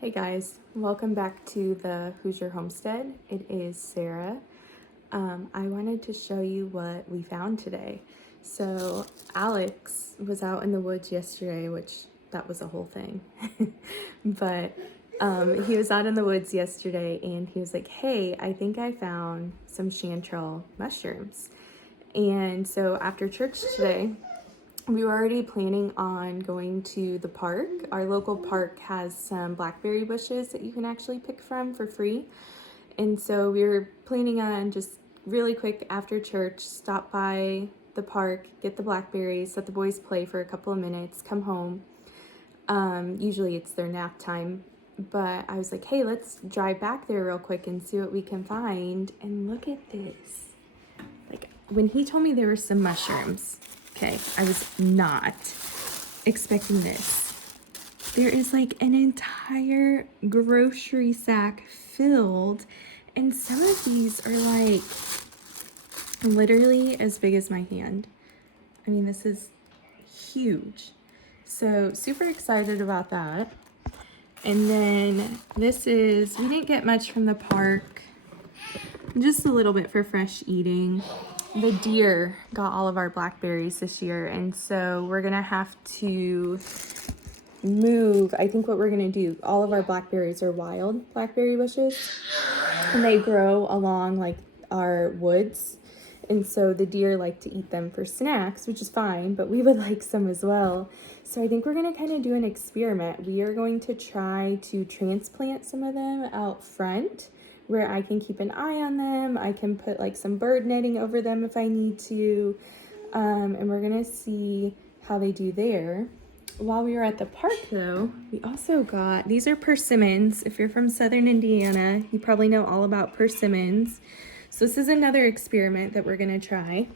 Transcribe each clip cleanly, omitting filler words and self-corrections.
Hey guys, welcome back to the Hoosier Homestead. It is Sarah. I wanted to show you what we found today. So Alex was out in the woods yesterday, which that was a whole thing. But he was out in the woods yesterday and he was like, hey, I think I found some chanterelle mushrooms. And so after church today, we were already planning on going to the park. Our local park has some blackberry bushes that you can actually pick from for free. And so we were planning on just really quick after church, stop by the park, get the blackberries, let the boys play for a couple of minutes, come home. Usually it's their nap time. But I was like, hey, let's drive back there real quick and see what we can find. And look at this. Like, when he told me there were some mushrooms, okay, I was not expecting this. There is like an entire grocery sack filled, and some of these are like literally as big as my hand. I mean, this is huge. So super excited about that. And then this is, we didn't get much from the park, just a little bit for fresh eating. The deer got all of our blackberries this year, and so we're gonna have to move. I think what we're gonna do, all of our blackberries are wild blackberry bushes, and they grow along like our woods, and so the deer like to eat them for snacks, which is fine, but we would like some as well. So I think we're gonna kind of do an experiment. We are going to try to transplant some of them out front where I can keep an eye on them. I can put like some bird netting over them if I need to. And we're gonna see how they do there. While we were at the park though, we also got, these are persimmons. If you're from Southern Indiana, you probably know all about persimmons. So this is another experiment that we're gonna try.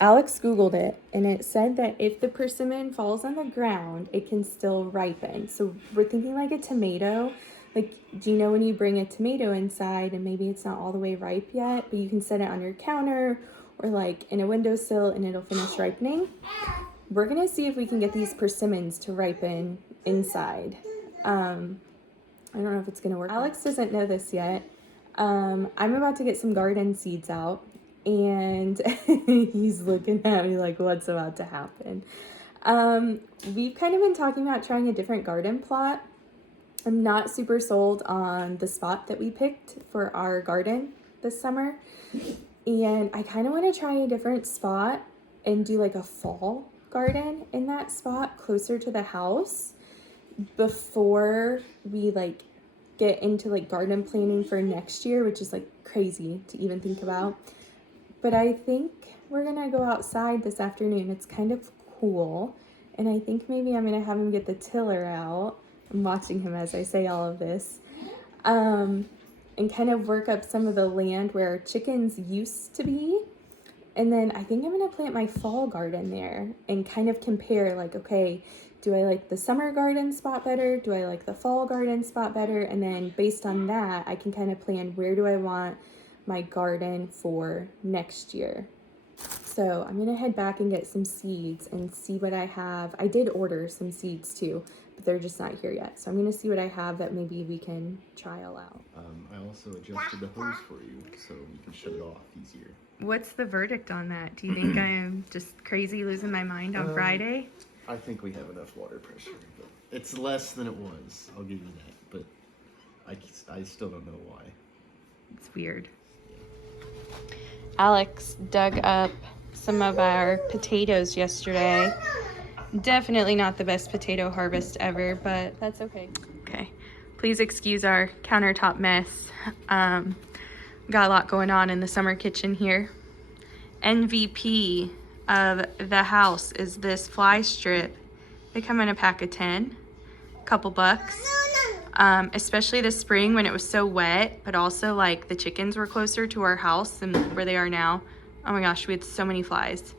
Alex Googled it and it said that if the persimmon falls on the ground, it can still ripen. So we're thinking like a tomato. Like, do you know when you bring a tomato inside and maybe it's not all the way ripe yet, but you can set it on your counter or like in a windowsill and it'll finish ripening? We're gonna see if we can get these persimmons to ripen inside. I don't know if it's gonna work. Alex doesn't know this yet. I'm about to get some garden seeds out and he's looking at me like, what's about to happen? We've kind of been talking about trying a different garden plot. I'm not super sold on the spot that we picked for our garden this summer. And I kind of want to try a different spot and do like a fall garden in that spot closer to the house before we like get into like garden planning for next year, which is like crazy to even think about. But I think we're gonna go outside this afternoon. It's kind of cool. And I think maybe I'm gonna have him get the tiller out. I'm watching him as I say all of this. And kind of work up some of the land where chickens used to be. And then I think I'm gonna plant my fall garden there and kind of compare like, okay, do I like the summer garden spot better? Do I like the fall garden spot better? And then based on that, I can kind of plan where do I want my garden for next year. So I'm gonna head back and get some seeds and see what I have. I did order some seeds too, but they're just not here yet. So I'm gonna see what I have that maybe we can trial out. I also adjusted the hose for you so you can shut it off easier. What's the verdict on that? Do you think I am just crazy losing my mind on Friday? I think we have enough water pressure, but it's less than it was. I'll give you that, but I still don't know why. It's weird. Alex dug up some of our potatoes yesterday. Definitely not the best potato harvest ever, but that's okay. Okay, please excuse our countertop mess. Got a lot going on in the summer kitchen here. MVP of the house is this fly strip. They come in a pack of 10, couple bucks. Especially this spring when it was so wet, but also like the chickens were closer to our house than where they are now. Oh my gosh, we had so many flies.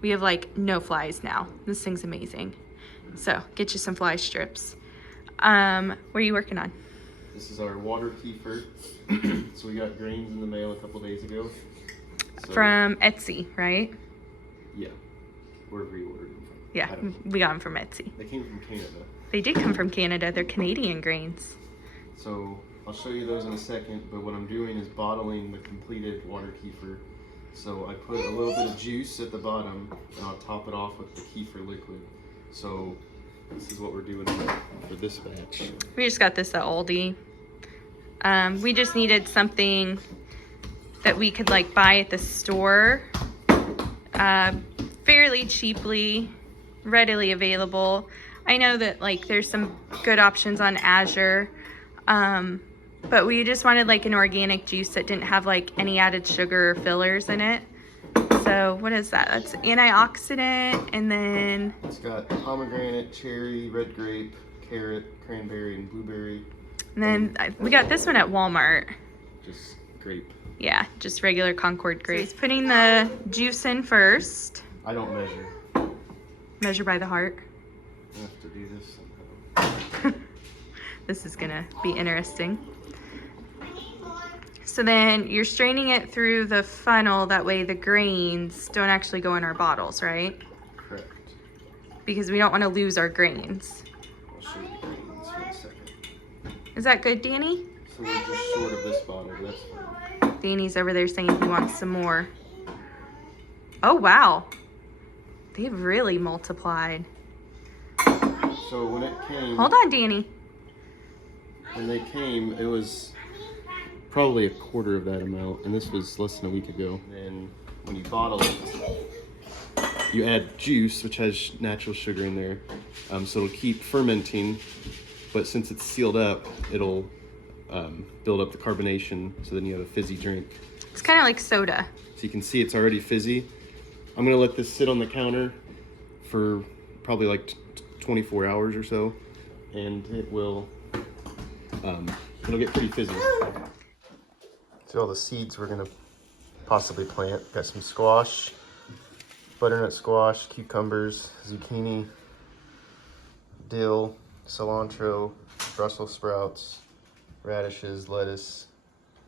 We have like no flies now. This thing's amazing. So get you some fly strips. What are you working on? This is our water kefir. So we got grains in the mail a couple days ago. From Etsy, right? Yeah, wherever you ordered them from. Yeah, we got them from Etsy. They came from Canada. They did come from Canada. They're Canadian grains. So I'll show you those in a second, but what I'm doing is bottling the completed water kefir. So I put a little bit of juice at the bottom, and I'll top it off with the kefir liquid. So this is what we're doing for this batch. We just got this at Aldi. We just needed something that we could like buy at the store fairly cheaply, readily available. I know that like there's some good options on Azure, but we just wanted like an organic juice that didn't have like any added sugar or fillers in it. So what is that? That's antioxidant, and then it's got pomegranate, cherry, red grape, carrot, cranberry, and blueberry. And then we got this one at Walmart. Just grape. Yeah, just regular Concord grape. So he's putting the juice in first. I don't measure. Measure by the heart. I have to do this somehow. This is gonna be interesting. So then you're straining it through the funnel, that way the grains don't actually go in our bottles, right? Correct. Because we don't want to lose our grains. I'll show you the grains for a second. Is that good, Danny? So we're just short of this bottle, but that's fine. Danny's over there saying he wants some more. Oh, wow. They've really multiplied. So when it came... Hold on, Danny. When they came, it was probably a quarter of that amount, and this was less than a week ago. And when you bottle it, you add juice, which has natural sugar in there, so it'll keep fermenting, but since it's sealed up, it'll build up the carbonation, so then you have a fizzy drink. It's kind of like soda. So you can see it's already fizzy. I'm gonna let this sit on the counter for probably like 24 hours or so, and it will it'll get pretty fizzy. See all the seeds we're gonna possibly plant. Got some squash, butternut squash, cucumbers, zucchini, dill, cilantro, Brussels sprouts, radishes, lettuce,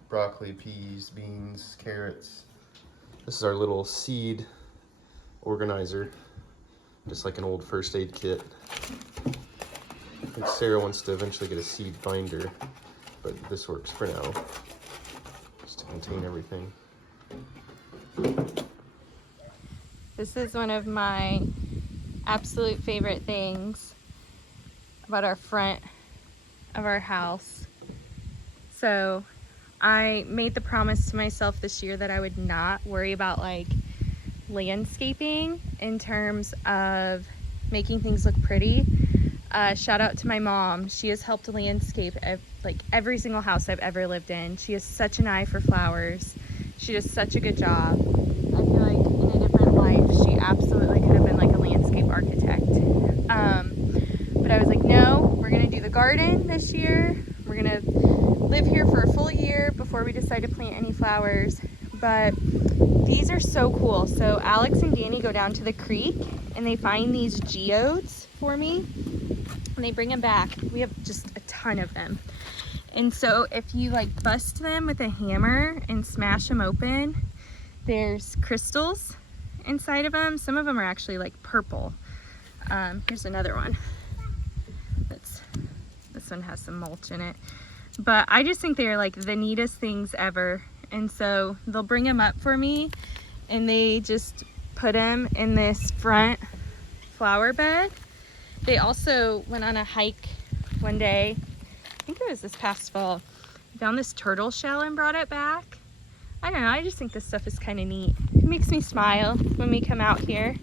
broccoli, peas, beans, carrots. This is our little seed organizer, just like an old first aid kit. I think Sarah wants to eventually get a seed binder, but this works for now, just to contain everything. This is one of my absolute favorite things about our front of our house. So I made the promise to myself this year that I would not worry about like landscaping in terms of making things look pretty. Shout out to my mom. She has helped landscape like every single house I've ever lived in. She has such an eye for flowers. She does such a good job. I feel like in a different life, she absolutely could have been like a landscape architect. But I was like, no, we're gonna do the garden this year. We're gonna live here for a full year before we decide to plant any flowers. But these are so cool. So Alex and Danny go down to the creek and they find these geodes for me and they bring them back. We have just a ton of them. And so if you like bust them with a hammer and smash them open, there's crystals inside of them. Some of them are actually like purple. Here's another one. This one has some mulch in it. But I just think they're like the neatest things ever. And so they'll bring them up for me and they just put them in this front flower bed. They also went on a hike one day, I think it was this past fall, found this turtle shell and brought it back. I don't know, I just think this stuff is kind of neat. It makes me smile when we come out here.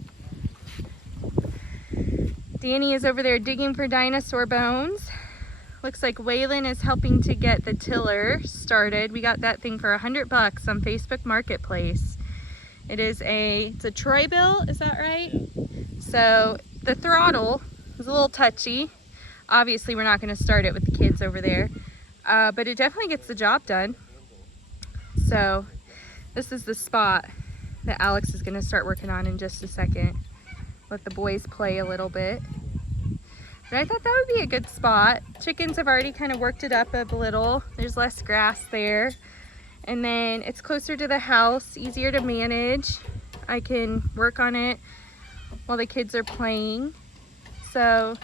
Danny is over there digging for dinosaur bones. Looks like Waylon is helping to get the tiller started. We got that thing for $100 on Facebook Marketplace. It's a Troy bill, is that right? So the throttle is a little touchy. Obviously we're not gonna start it with the kids over there, but it definitely gets the job done. So this is the spot that Alex is gonna start working on in just a second. Let the boys play a little bit. But I thought that would be a good spot. Chickens have already kind of worked it up a little. There's less grass there. And then it's closer to the house, easier to manage. I can work on it while the kids are playing. So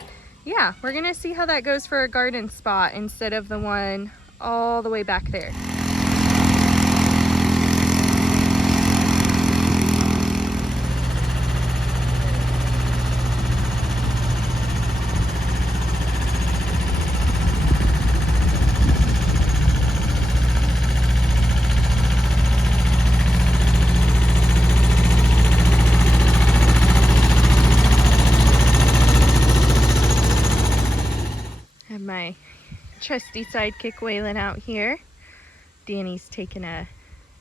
yeah, we're gonna see how that goes for a garden spot instead of the one all the way back there. Have my trusty sidekick Waylon out here. Danny's taking a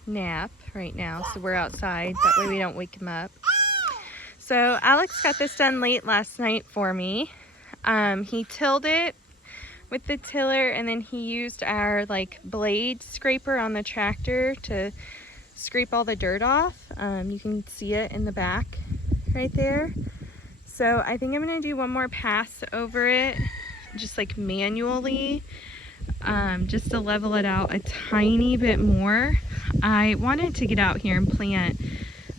nap right now, so we're outside. That way we don't wake him up. So Alex got this done late last night for me. He tilled it with the tiller, and then he used our like blade scraper on the tractor to scrape all the dirt off. You can see it in the back right there. So I think I'm gonna do one more pass over it, just like manually, just to level it out a tiny bit more. I wanted to get out here and plant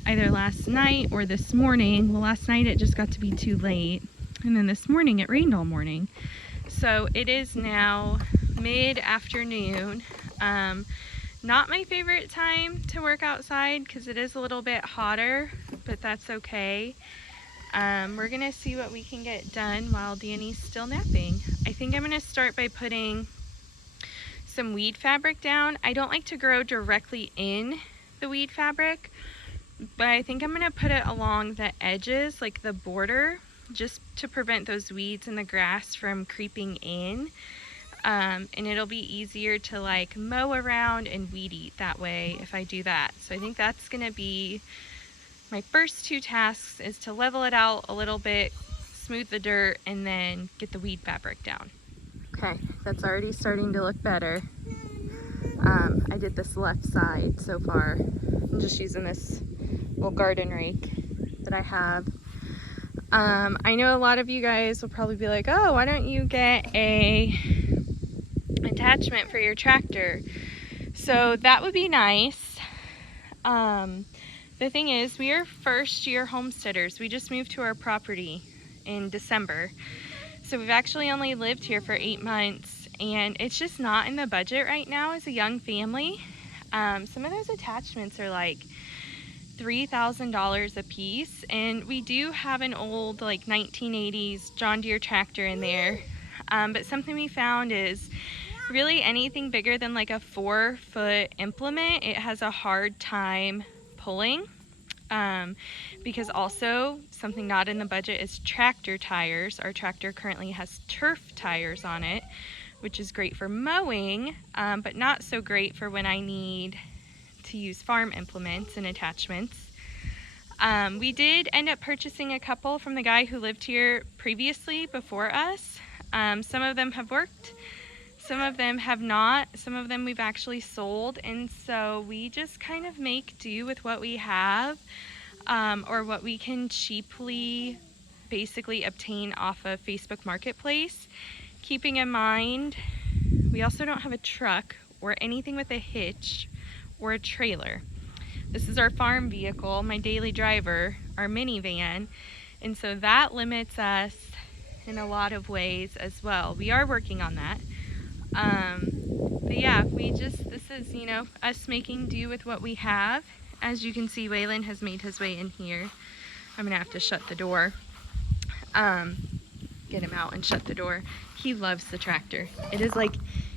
either last night or this morning. Well, last night it just got to be too late, and then this morning it rained all morning. So it is now mid-afternoon. Not my favorite time to work outside because it is a little bit hotter, but that's okay. We're gonna see what we can get done while Danny's still napping. I think I'm gonna start by putting some weed fabric down. I don't like to grow directly in the weed fabric, but I think I'm gonna put it along the edges, like the border, just to prevent those weeds in the grass from creeping in. And it'll be easier to like mow around and weed eat that way if I do that. So I think that's gonna be my first two tasks, is to level it out a little bit, smooth the dirt, and then get the weed fabric down. Okay, that's already starting to look better. I did this left side so far. I'm just using this little garden rake that I have. I know a lot of you guys will probably be like, oh, why don't you get a attachment for your tractor? So that would be nice. The thing is, we are first-year homesteaders. We just moved to our property in December. So we've actually only lived here for 8 months, and it's just not in the budget right now as a young family. Some of those attachments are like $3,000 a piece, and we do have an old like 1980s John Deere tractor in there. But something we found is really anything bigger than like a 4-foot implement, it has a hard time pulling. Because also something not in the budget is tractor tires. Our tractor currently has turf tires on it, which is great for mowing, but not so great for when I need to use farm implements and attachments. We did end up purchasing a couple from the guy who lived here previously before us. Some of them have worked, some of them have not, some of them we've actually sold, and so we just kind of make do with what we have, or what we can cheaply basically obtain off of Facebook Marketplace. Keeping in mind, we also don't have a truck or anything with a hitch or a trailer. This is our farm vehicle, my daily driver, our minivan, and so that limits us in a lot of ways as well. We are working on that. But yeah, this is, you know, us making do with what we have. As you can see, Waylon has made his way in here. I'm gonna have to shut the door. Get him out and shut the door. He loves the tractor. It is like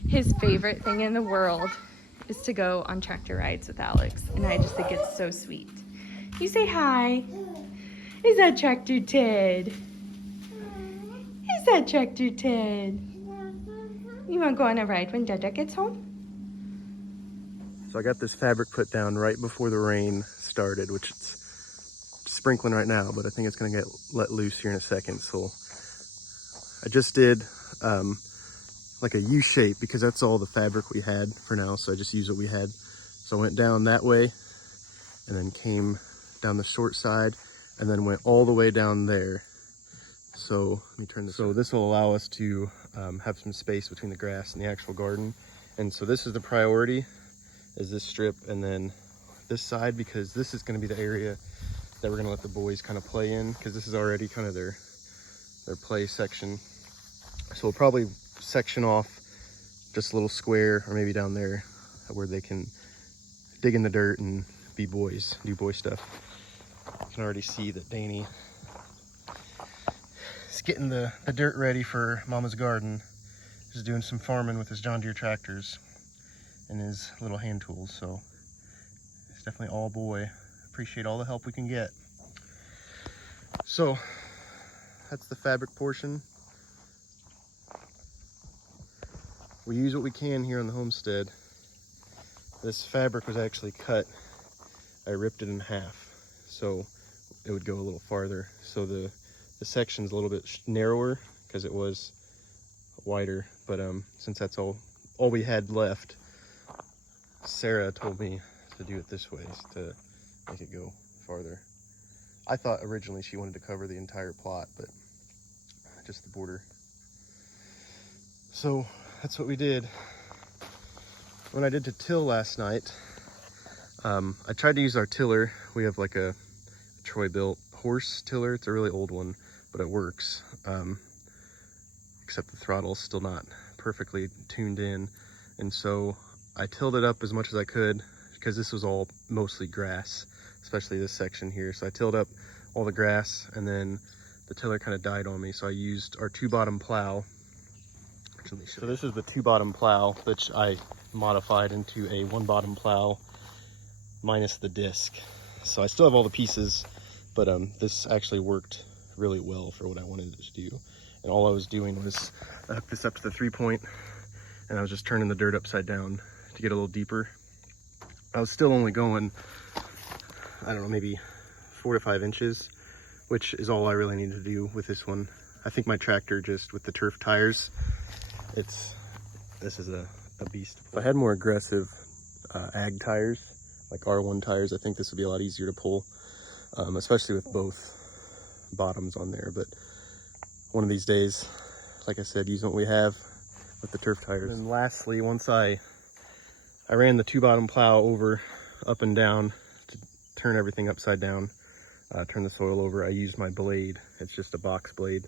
his favorite thing in the world is to go on tractor rides with Alex, and I just think it's so sweet. You say hi. Is that Tractor Ted? Is that Tractor Ted? You want to go on a ride when Dada gets home? So I got this fabric put down right before the rain started, which it's sprinkling right now, but I think it's gonna get let loose here in a second. So I just did like a U shape because that's all the fabric we had for now. So I just used what we had. So I went down that way and then came down the short side and then went all the way down there. So let me turn this. So this will allow us to have some space between the grass and the actual garden. And so this is the priority, is this strip and then this side, because this is going to be the area that we're gonna let the boys kind of play in, because this is already kind of their play section. So we'll probably section off just a little square, or maybe down there, where they can dig in the dirt and be boys, do boy stuff. You can already see that Danny is getting the dirt ready for Mama's garden. He's doing some farming with his John Deere tractors and his little hand tools, so it's definitely all boy. Appreciate all the help we can get. So that's the fabric portion. We use what we can here on the homestead. This fabric was actually cut. I ripped it in half so it would go a little farther. So the section's a little bit narrower because it was wider, but since that's all we had left, Sarah told me to do it this way to make it go farther. I thought originally she wanted to cover the entire plot, but just the border. So that's what we did. When I did to till last night, I tried to use our tiller. We have like a Troy-built horse tiller. It's a really old one, but it works. Except the throttle's still not perfectly tuned in. And so I tilled it up as much as I could, because this was all mostly grass, especially this section here. So I tilled up all the grass, and then the tiller kind of died on me. So I used our 2-bottom plow. So this is the 2-bottom plow, which I modified into a 1-bottom plow minus the disc. So I still have all the pieces, but this actually worked really well for what I wanted it to do. And all I was doing was I hooked this up to the 3-point, and I was just turning the dirt upside down to get a little deeper. I was still only going, I don't know, maybe 4 to 5 inches, which is all I really needed to do with this one. I think my tractor, just with the turf tires, this is a beast. If I had more aggressive ag tires, like R1 tires, I think this would be a lot easier to pull, especially with both bottoms on there. But one of these days, like I said, using what we have with the turf tires. And lastly, once I ran the 2-bottom plow over, up and down, to turn everything upside down, turn the soil over, I used my blade. It's just a box blade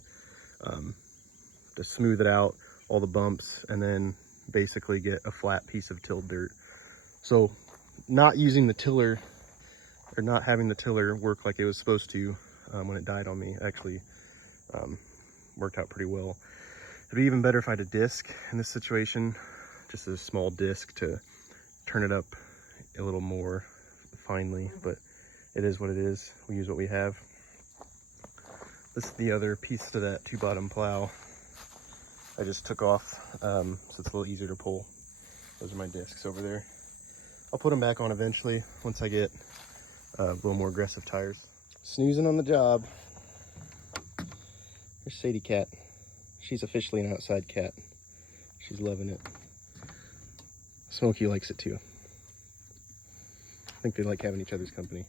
to smooth it out, all the bumps, and then basically get a flat piece of tilled dirt. So not using the tiller, or not having the tiller work like it was supposed to when it died on me, actually worked out pretty well. It'd be even better if I had a disc in this situation, just a small disc to turn it up a little more finely, but it is what it is. We use what we have. This is the other piece to that 2-bottom plow. I just took off, so it's a little easier to pull. Those are my discs over there. I'll put them back on eventually once I get a little more aggressive tires. Snoozing on the job. Here's Sadie Cat. She's officially an outside cat. She's loving it. Smokey likes it too. I think they like having each other's company.